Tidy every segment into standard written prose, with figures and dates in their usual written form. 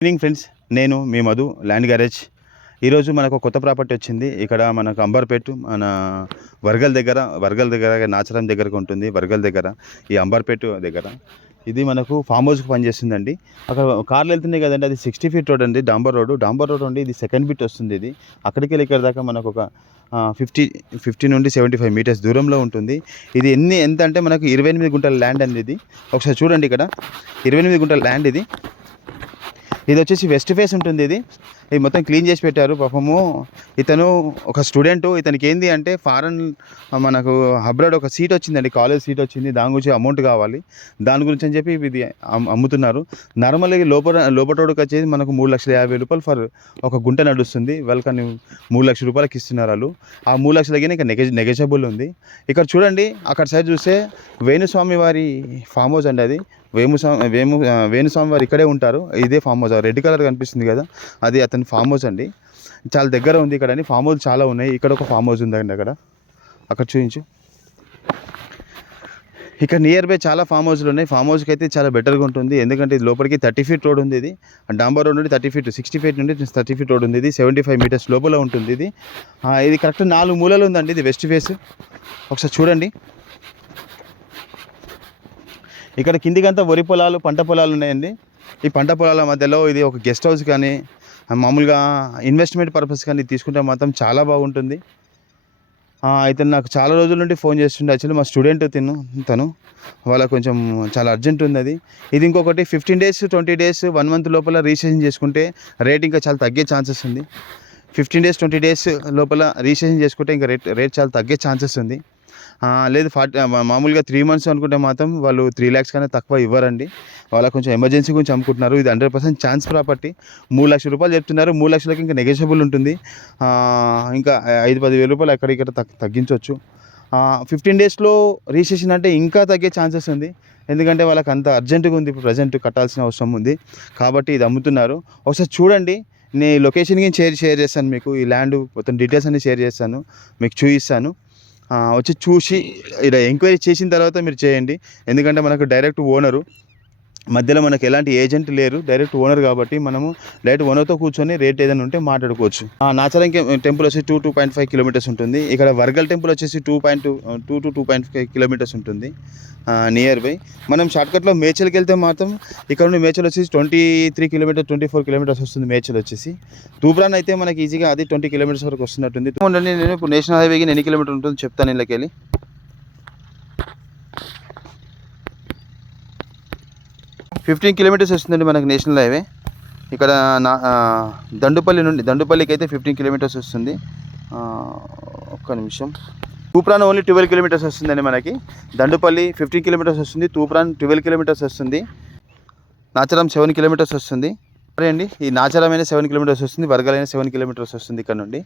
Evening friends, నేను మీ Madhu land garage. ఈరోజు మనకు కొత్త ప్రాపర్టీ వచ్చింది. ఇక్కడ మనకు అంబర్పేట మన వర్గల్ దగ్గర నాచరం దగ్గరకు ఉంటుంది. వర్గల్ దగ్గర ఈ అంబర్పేట దగ్గర ఇది మనకు ఫామ్ హౌస్కి పనిచేస్తుందండి. అక్కడ కార్లు వెళ్తున్నాయి కదండి, అది 60 ఫీట్ రోడ్ అండి, డాంబర్ రోడ్ అండి. ఇది సెకండ్ బిట్ వస్తుంది. ఇది అక్కడికి వెళ్ళి ఇక్కడ దాకా మనకు ఒక 50 నుండి 75 మీటర్స్ దూరంలో ఉంటుంది. ఇది ఎంత అంటే మనకు 28 గుంటల ల్యాండ్ అండి. ఇది ఒకసారి చూడండి, ఇక్కడ 28 గుంటల ల్యాండ్. ఇది వచ్చేసి వెస్ట్ ఫేస్ ఉంటుంది. ఇది మొత్తం క్లీన్ చేసి పెట్టారు. పాపము ఇతను ఒక స్టూడెంట్. ఇతనికి ఏంది అంటే ఫారెన్ మనకు అబ్రాడ్ ఒక సీట్ వచ్చిందండి, కాలేజ్ సీట్ వచ్చింది. దాని గురించి అమౌంట్ కావాలి, దాని గురించి అని చెప్పి ఇది అమ్ముతున్నారు. నార్మల్గా లోపటోడుకు వచ్చేది మనకు 3,50,000 ఫర్ ఒక గుంట నడుస్తుంది. వాళ్ళకని 3 లక్షల రూపాయలకి ఇస్తున్నారు వాళ్ళు. ఆ 3 లక్షలకి ఇంకా నెగెషబుల్ ఉంది. ఇక్కడ చూడండి, అక్కడ సైడ్ చూస్తే వేణుస్వామి వారి ఫామ్ హౌస్ అండి. అది వేణుస్వామి వారు ఇక్కడే ఉంటారు. ఇదే ఫామ్ హౌస్, రెడ్ కలర్ కనిపిస్తుంది కదా, అది అతని ఫామ్ హౌస్ అండి. చాలా దగ్గర ఉంది ఇక్కడ. ఫామ్ హౌస్ చాలా ఉన్నాయి. ఇక్కడ ఒక ఫామ్ హౌస్ ఉందండి, అక్కడ చూపించు. ఇక్కడ నియర్ బై చాలా ఫామ్ హౌస్లు ఉన్నాయి. ఫామ్ హౌస్కి అయితే చాలా బెటర్గా ఉంటుంది, ఎందుకంటే ఇది లోపలికి 30 ఫీట్ రోడ్ ఉంది. ఇది డాంబర్ రోడ్ నుండి 30 ఫీట్ 60 ఫీట్ నుండి 30 ఫీట్ రోడ్ ఉంది. ఇది 75 మీటర్స్ లోపల ఉంటుంది. ఇది కరెక్ట్ 4 మూలలు ఉందండి. ఇది వెస్ట్ ఫేస్. ఒకసారి చూడండి, ఇక్కడ కిందికంతా వరి పొలాలు, పంట పొలాలు ఉన్నాయండి. ఈ పంట పొలాల మధ్యలో ఇది ఒక గెస్ట్ హౌస్ కానీ మామూలుగా ఇన్వెస్ట్మెంట్ పర్పస్ కానీ తీసుకుంటే మాత్రం చాలా బాగుంటుంది. అయితే నాకు చాలా రోజుల నుండి ఫోన్ చేస్తుండే. యాక్చువల్లీ మా స్టూడెంట్ తను వాళ్ళ కొంచెం చాలా అర్జెంట్ ఉంది. ఇది ఇంకొకటి 15 డేస్ 20 డేస్ 1 మంత్ లోపల రిజిస్ట్రేషన్ చేసుకుంటే రేట్ ఇంకా చాలా తగ్గే ఛాన్సెస్ ఉంది. 15 డేస్ 20 డేస్ లోపల రిజిస్ట్రేషన్ చేసుకుంటే ఇంకా రేట్ చాలా తగ్గే ఛాన్సెస్ ఉంది. లేదు మామూలుగా 3 మంత్స్ అనుకుంటే మాత్రం వాళ్ళు 3 lakhs కన్నా తక్కువ ఇవ్వరండి. వాళ్ళ కొంచెం ఎమర్జెన్సీ గురించి అమ్ముకుంటున్నారు. ఇది 100% ఛాన్స్ ప్రాపర్టీ. 3 లక్షల రూపాయలు చెప్తున్నారు. 3 లక్షలకి ఇంకా నెగోషియబుల్ ఉంటుంది. ఇంకా 5-10 వేల రూపాయలు అక్కడిక్కడ తగ్గించవచ్చు. 15 డేస్లో రిజిస్ట్రేషన్ అంటే ఇంకా తగ్గే ఛాన్సెస్ ఉంది, ఎందుకంటే వాళ్ళకి అంత అర్జెంటుగా ఉంది. ఇప్పుడు ప్రజెంట్ కట్టాల్సిన అవసరం ఉంది కాబట్టి ఇది అమ్ముతున్నారు. ఒకసారి చూడండి, నేను లొకేషన్కి షేర్ చేస్తాను మీకు. ఈ ల్యాండ్ మొత్తం డీటెయిల్స్ అన్ని షేర్ చేస్తాను, మీకు చూపిస్తాను. వచ్చి చూసి ఇలా ఎంక్వైరీ చేసిన తర్వాత మీరు చేయండి, ఎందుకంటే మనకు డైరెక్ట్ ఓనరు, మధ్యలో మనకు ఎలాంటి ఏజెంట్ లేరు, డైరెక్ట్ ఓనర్ కాబట్టి మనము డైరెక్ట్ ఓనర్తో కూర్చొని రేట్ ఏదైనా ఉంటే మాట్లాడుకోవచ్చు. నాచరం టెంపుల్ వచ్చి 2.5 కిలోమీటర్స్ ఉంటుంది. ఇక్కడ వర్గల్ టెంపుల్ వచ్చేసి 2 to 2.5 కిలోమీటర్స్ ఉంటుంది నియర్ బై. మనం షార్ట్కట్లో మేచల్కి వెళ్తే మాత్రం ఇక్కడ నుండి మేచల్ వచ్చేసి 23 కిలోమీటర్స్ 24 కిలోమీటర్స్ వస్తుంది మేచల్ వచ్చేసి. తూప్రాన్ అయితే మనకి ఈజీగా అది 20 కిలోమీటర్స్ వరకు వస్తున్నట్టుంది. నేను ఇప్పుడు నేషనల్ హైవేకి ఎన్ని కిలోమీటర్ ఉంటుంది చెప్తాను. ఇళ్ళకి వెళ్ళి 15 కిలోమీటర్స్ వస్తుందండి మనకు నేషనల్ హైవే. ఇక్కడ దండుపల్లికి అయితే 15 కిలోమీటర్స్ వస్తుంది. ఒక్క నిమిషం. తూప్రాన్ ఓన్లీ 12 కిలోమీటర్స్ వస్తుందండి మనకి. దండుపల్లి 15 కిలోమీటర్స్ వస్తుంది, తూప్రాన్ 12 కిలోమీటర్స్ వస్తుంది, నాచరం 7 కిలోమీటర్స్ వస్తుంది. సరే అండి, ఈ నాచరం అయినా 7 కిలోమీటర్స్ వస్తుంది, వర్గల్ అయినా 7 కిలోమీటర్స్ వస్తుంది ఇక్కడ నుండి.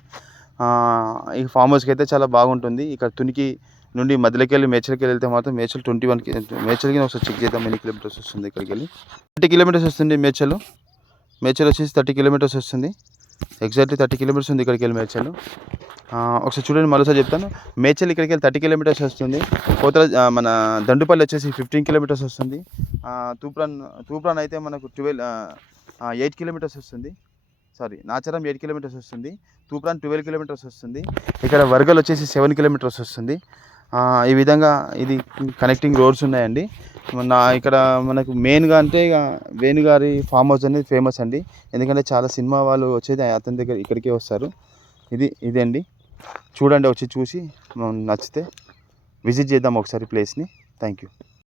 ఈ ఫామ్ హౌస్కి అయితే చాలా బాగుంటుంది. ఇక్కడ తునికి నుండి మధ్యలోకి వెళ్ళి మేచల్కి వెళ్తే మాత్రం మేచల్ 21 మేచల్కి ఒకసారి చెక్ చేద్దాం ఎన్ని కిలోమీటర్స్ వస్తుంది. ఇక్కడికి వెళ్ళి 30 కిలోమీటర్స్ వస్తుంది మేచల్ వచ్చేసి 30 కిలోమీటర్స్ వస్తుంది. ఎగ్జాక్ట్లీ 30 కిలోమీటర్స్ ఉంది ఇక్కడికి వెళ్ళి మేచల్. ఒకసారి చూడండి, మరోసారి చెప్తాను. మేచల్ ఇక్కడికి వెళ్ళి 30 కిలోమీటర్స్ వస్తుంది. కోతల మన దండుపల్లి వచ్చేసి 15 కిలోమీటర్స్ వస్తుంది. తూప్రాన్ అయితే మనకు 8 కిలోమీటర్స్ వస్తుంది. నాచరం 8 కిలోమీటర్స్ వస్తుంది, తూప్రాన్ 12 కిలోమీటర్స్ వస్తుంది. ఇక్కడ వర్గల్ వచ్చేసి 7 కిలోమీటర్స్ వస్తుంది. ఈ విధంగా ఇది కనెక్టింగ్ రోడ్స్ ఉన్నాయండి. ఇక్కడ మనకు మెయిన్గా అంటే ఇక వేణుగారి ఫామ్ హౌస్ అనేది ఫేమస్ అండి, ఎందుకంటే చాలా సినిమా వాళ్ళు వచ్చేది అతని దగ్గర ఇక్కడికే వస్తారు. ఇదే అండి, చూడండి. వచ్చి చూసి నచ్చితే విజిట్ చేద్దాం ఒకసారి ప్లేస్ని. Thank you.